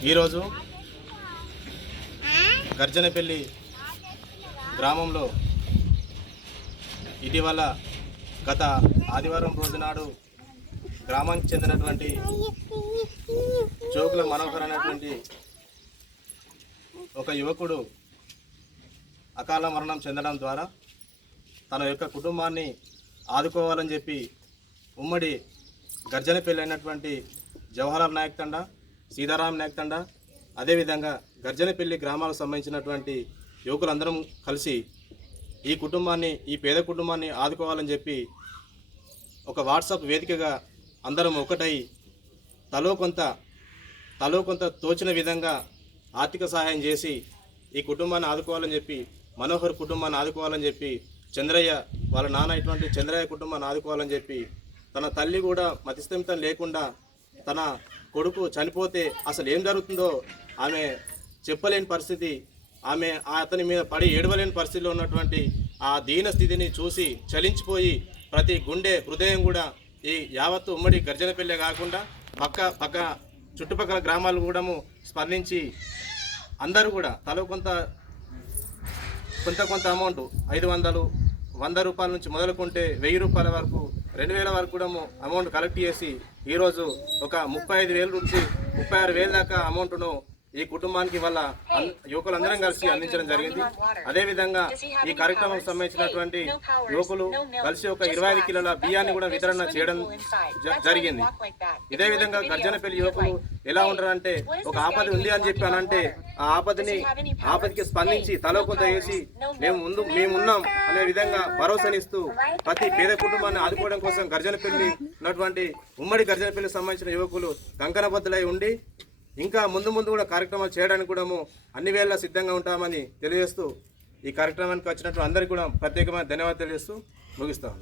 ఈరోజు గర్జనపల్లి గ్రామంలో ఇటీవల గత ఆదివారం రోజు నాడు గ్రామానికి చెందినటువంటి జోకుల మనోహర్ అనేటువంటి ఒక యువకుడు అకాల మరణం చెందడం ద్వారా తన యొక్క కుటుంబాన్ని ఆదుకోవాలని చెప్పి ఉమ్మడి గర్జనపల్లి అయినటువంటి జవహర్లాల్ నాయక్ తండా సీతారాం నాయక్ అదేవిధంగా గర్జనపల్లి గ్రామాలకు సంబంధించినటువంటి యువకులందరం కలిసి ఈ కుటుంబాన్ని ఈ పేద కుటుంబాన్ని ఆదుకోవాలని చెప్పి ఒక వాట్సాప్ వేదికగా అందరం ఒకటై తలో కొంత తలో కొంత తోచిన విధంగా ఆర్థిక సహాయం చేసి ఈ కుటుంబాన్ని ఆదుకోవాలని చెప్పి మనోహర్ కుటుంబాన్ని ఆదుకోవాలని చెప్పి చంద్రయ్య వాళ్ళ నాన్న ఇటువంటి చంద్రయ్య కుటుంబాన్ని ఆదుకోవాలని చెప్పి తన తల్లి కూడా మతిస్థిమితం లేకుండా తన కొడుకు చనిపోతే అసలు ఏం జరుగుతుందో ఆమె చెప్పలేని పరిస్థితి ఆమె ఆ అతని మీద పడి ఏడవలేని పరిస్థితిలో ఉన్నటువంటి ఆ దీన స్థితిని చూసి చలించిపోయి ప్రతి గుండె హృదయం కూడా ఈ యావత్తు ఉమ్మడి గర్జనపల్లె కాకుండా పక్క పక్క చుట్టుపక్కల గ్రామాలు కూడా స్పందించి అందరూ కూడా తలో కొంత కొంత కొంత అమౌంట్ ఐదు వందలు వంద రూపాయల నుంచి మొదలుకుంటే వెయ్యి రూపాయల వరకు రెండు వేల వరకు కూడా అమౌంట్ కలెక్ట్ చేసి ఈరోజు ఒక ముప్పై ఐదు వేల నుంచి ముప్పై ఆరు వేల దాకా అమౌంట్ను ఈ కుటుంబానికి వల్ల అన్- యువకులందరం కలిసి అందించడం జరిగింది. అదేవిధంగా ఈ కార్యక్రమం సంబంధించినటువంటి యువకులు కలిసి ఒక ఇరవై ఐదు కిలోల బియ్యాన్ని కూడా వితరణ చేయడం జ- జరిగింది. ఇదే విధంగా గర్జనపల్లి యువకులు ఎలా ఉంటారంటే ఒక ఆపద ఉంది అని చెప్పి అంటే ఆ ఆపదని ఆపదకి స్పందించి తలో కొంత వేసి మేము ముందు మేమున్నాం అనే విధంగా భరోసానిస్తూ ప్రతి పేద కుటుంబాన్ని ఆదుకోవడం కోసం గర్జనపల్లి ఉన్నటువంటి ఉమ్మడి గర్జనపల్లికి సంబంధించిన యువకులు కంకణబద్దులై ఉండి ఇంకా ముందు ముందు కూడా కార్యక్రమాలు చేయడానికి కూడా అన్ని వేళ సిద్ధంగా ఉంటామని తెలియజేస్తూ ఈ కార్యక్రమానికి వచ్చినట్టు అందరికీ కూడా ప్రత్యేకమైన ధన్యవాదాలు తెలియజేస్తూ ముగిస్తాను.